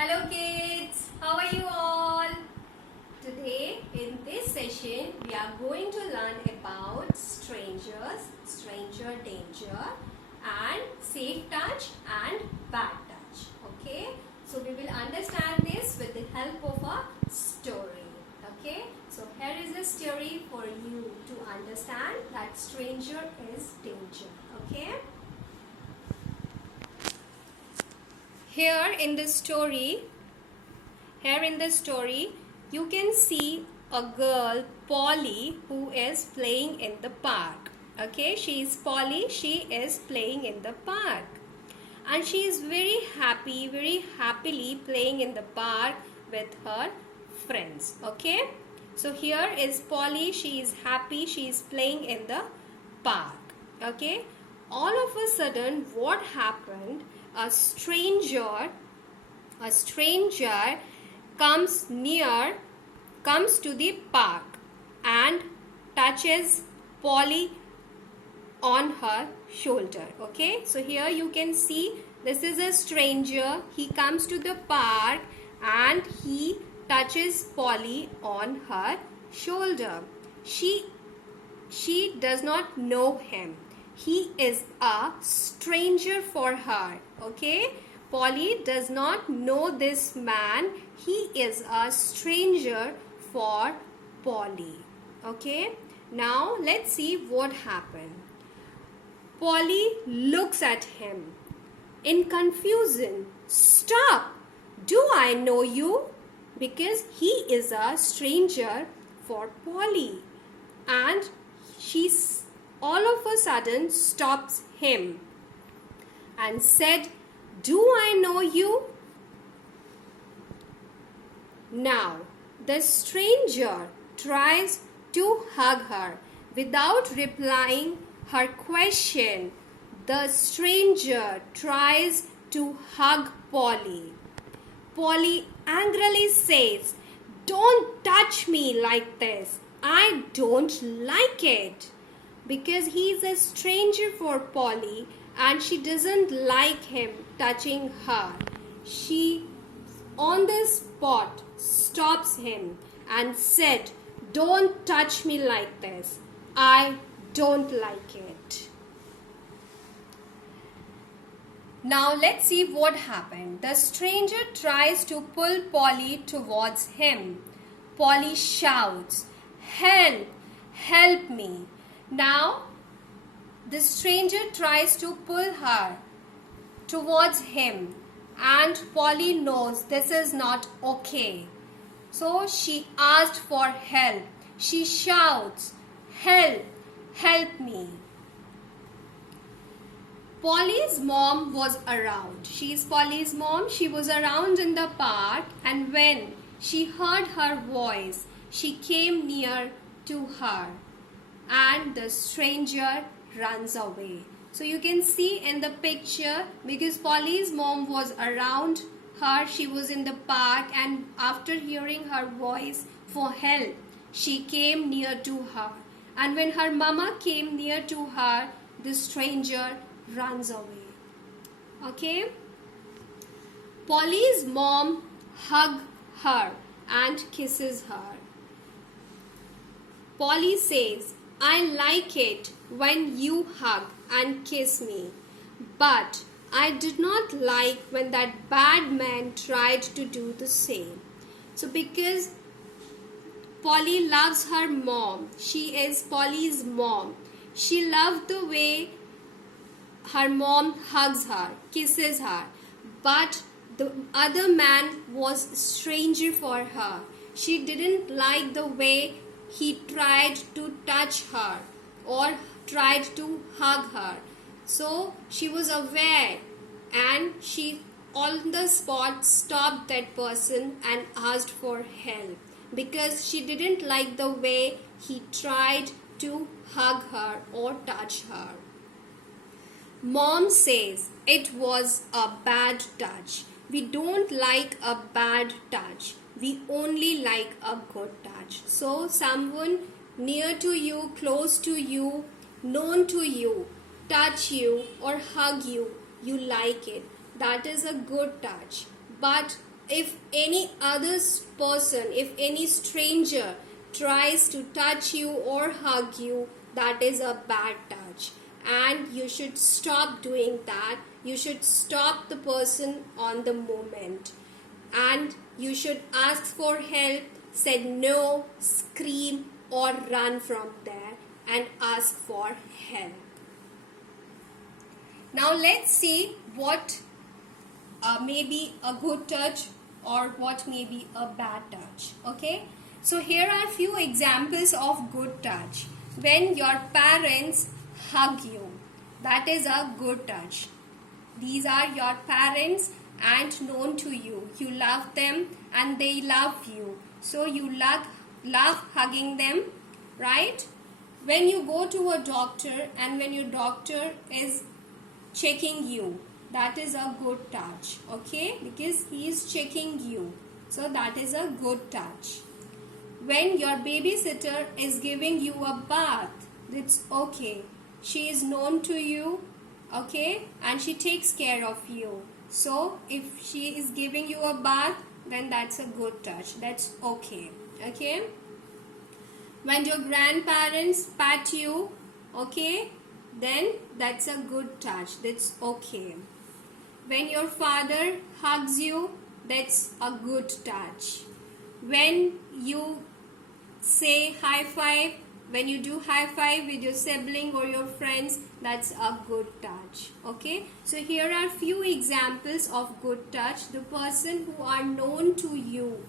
Hello kids, how are you all? Today in this session we are going to learn about strangers, stranger danger and safe touch and bad touch. Okay, so we will understand this with the help of a story. Okay, so here is a story for you to understand that stranger is danger. Okay. Here in the story, you can see a girl, Polly, who is playing in the park. Okay, she is Polly, she is playing in the park. And she is very happily playing in the park with her friends. Okay, so here is Polly, she is happy, she is playing in the park. Okay, all of a sudden what happened? A stranger comes to the park and touches Polly on her shoulder. Okay, so here you can see this is a stranger. He comes to the park and he touches Polly on her shoulder. She does not know him. He is a stranger for her. Okay, Polly does not know this man. He is a stranger for Polly. Okay, now let's see what happened. Polly looks at him in confusion. Stop! Do I know you? Because he is a stranger for Polly. And she's all of a sudden stops him and said, do I know you? Now, the stranger tries to hug her. Without replying her question, the stranger tries to hug Polly. Polly angrily says, don't touch me like this. I don't like it. Because he is a stranger for Polly and she doesn't like him touching her. She on the spot stops him and said, don't touch me like this. I don't like it. Now let's see what happened. The stranger tries to pull Polly towards him. Polly shouts, help, help me. Now, the stranger tries to pull her towards him and Polly knows this is not okay. So she asked for help. She shouts, help, help me. Polly's mom was around. She is Polly's mom. She was around in the park and when she heard her voice, she came near to her. And the stranger runs away. So you can see in the picture, because Polly's mom was around her, she was in the park and after hearing her voice for help, she came near to her. And when her mama came near to her, the stranger runs away. Okay? Polly's mom hugs her and kisses her. Polly says, I like it when you hug and kiss me, but I did not like when that bad man tried to do the same. So because Polly loves her mom, she is Polly's mom. She loved the way her mom hugs her, kisses her, but the other man was stranger for her. She didn't like the way he tried to touch her or tried to hug her. So she was aware and she on the spot stopped that person and asked for help because she didn't like the way he tried to hug her or touch her. Mom says it was a bad touch. We don't like a bad touch. We only like a good touch. So someone near to you, close to you, known to you, touch you or hug you, you like it. That is a good touch. But if any other person, if any stranger tries to touch you or hug you, that is a bad touch, and you should stop doing that. You should stop the person on the moment, and you should ask for help, say no, scream, or run from there and ask for help. Now let's see what may be a good touch or what may be a bad touch. Okay, so here are few examples of good touch. When your parents hug you, that is a good touch. These are your parents and known to you. You love them and they love you. So you love hugging them, right? When you go to a doctor and when your doctor is checking you, that is a good touch, okay? Because he is checking you. So that is a good touch. When your babysitter is giving you a bath, it's okay. She is known to you, okay? And she takes care of you. So if she is giving you a bath, then that's a good touch. That's okay, okay? When your grandparents pat you, okay, then that's a good touch. That's okay. When your father hugs you, that's a good touch. When you say high five, when you do high five with your sibling or your friends, that's a good touch. Okay, so here are few examples of good touch. The person who are known to you,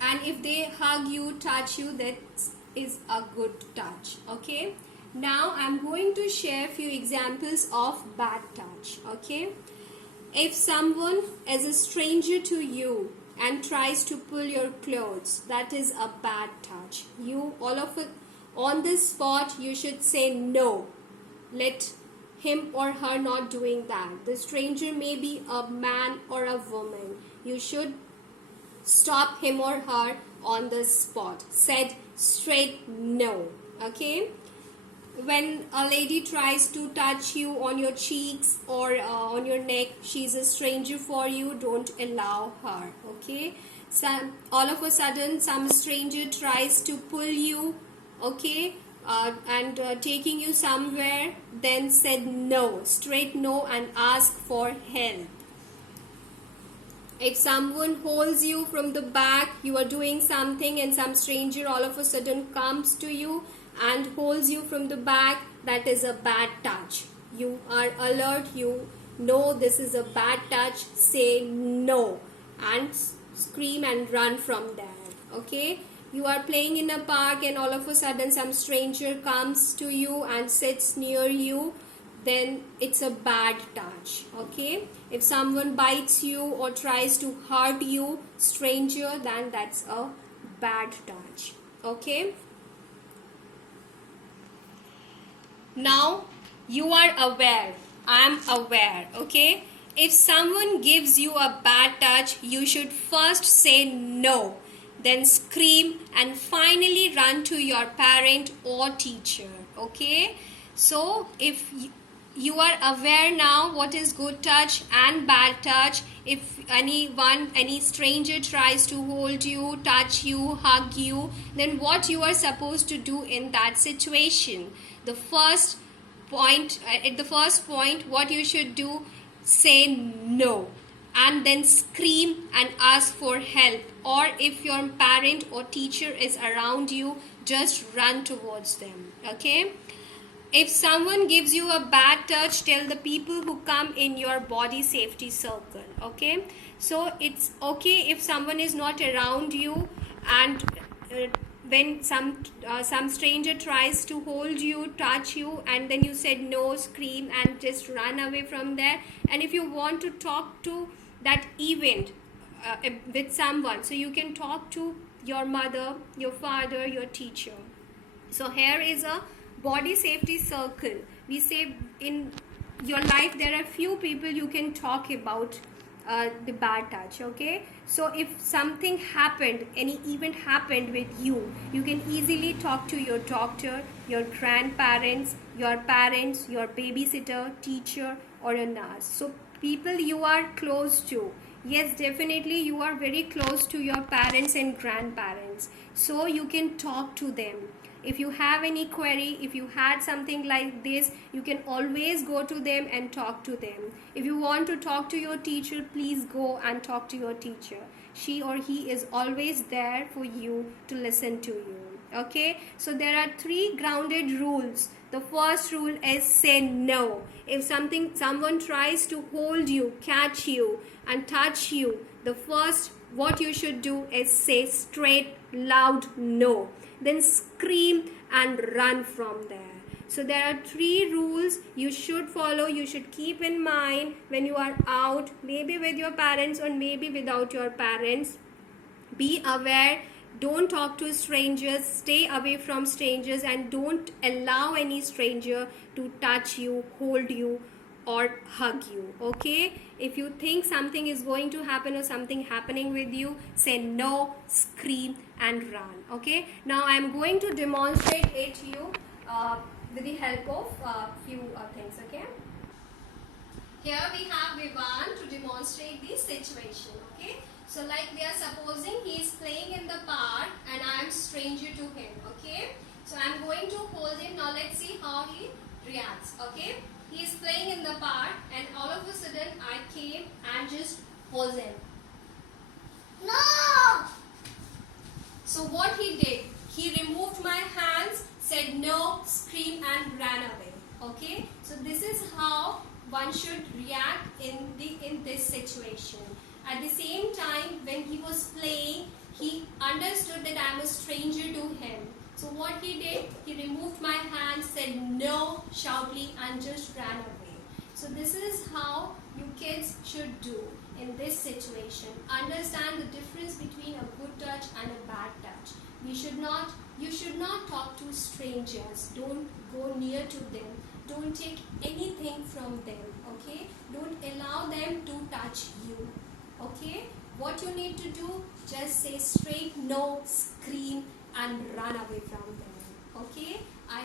and if they hug you, touch you, that is a good touch. Okay, now I'm going to share few examples of bad touch. Okay, if someone is a stranger to you and tries to pull your clothes, that is a bad touch. You all of it on this spot, you should say no. Let him or her not doing that. The stranger may be a man or a woman. You should stop him or her on the spot. Said straight no. Okay. When a lady tries to touch you on your cheeks or on your neck, she's a stranger for you, don't allow her. Okay, all of a sudden some stranger tries to pull you, okay, and taking you somewhere, then said no, straight no, and ask for help. If someone holds you from the back, you are doing something and some stranger all of a sudden comes to you and holds you from the back, that is a bad touch. You are alert, you know this is a bad touch, say no and scream and run from there. Okay, you are playing in a park and all of a sudden some stranger comes to you and sits near you, then it's a bad touch. Okay, if someone bites you or tries to hurt you, stranger, then that's a bad touch. Okay, now you are aware, I am aware. Okay, if someone gives you a bad touch, you should first say no, then scream and finally run to your parent or teacher. Okay, so if you are aware now what is good touch and bad touch, if any stranger tries to hold you, touch you, hug you, then what you are supposed to do in that situation? The first point, at the first point, what you should do, say no and then scream and ask for help, or if your parent or teacher is around you, just run towards them. Okay, if someone gives you a bad touch, tell the people who come in your body safety circle. Okay, so it's okay if someone is not around you, and when some stranger tries to hold you, touch you, and then you said no, scream and just run away from there. And if you want to talk to that event with someone, so you can talk to your mother, your father, your teacher. So here is a body safety circle. We say in your life there are few people you can talk about the bad touch. Okay, so if something happened, any event happened with you, you can easily talk to your doctor, your grandparents, your parents, your babysitter, teacher, or a nurse. So people you are close to, Yes, definitely you are very close to your parents and grandparents, so you can talk to them. If you have any query, if you had something like this, you can always go to them and talk to them. If you want to talk to your teacher, please go and talk to your teacher. She or he is always there for you to listen to you. Okay, so there are three grounded rules. The first rule is say no. If someone tries to hold you, catch you and touch you, the first what you should do is say straight loud no, then scream and run from there. So there are three rules you should follow, you should keep in mind when you are out, maybe with your parents or maybe without your parents. Be aware, don't talk to strangers, stay away from strangers, and don't allow any stranger to touch you, hold you, or hug you. Okay, if you think something is going to happen or something happening with you, say no, scream and run. Okay, now I am going to demonstrate it to you with the help of few things. Okay, here we have Vivan to demonstrate the situation. Okay, so like we are supposing he is playing in the park and I am stranger to him. Okay, so I am going to hold him. Now let's see how he reacts. Okay, he is playing in the park and all of a sudden I came and just hold him. No! So what he did, he removed my hands, said no, screamed and ran away. Okay, so this is how one should react in this situation. At the same time, when he was playing, he understood that I am a stranger to him. So what he did, he removed my hand, said no shoutly and just ran away. So this is how you kids should do in this situation. Understand the difference between a good touch and a bad touch. You should not talk to strangers. Don't go near to them. Don't take anything from them. Okay? Don't allow them to touch you. Okay? What you need to do, just say straight no, scream and run away from them. Okay? I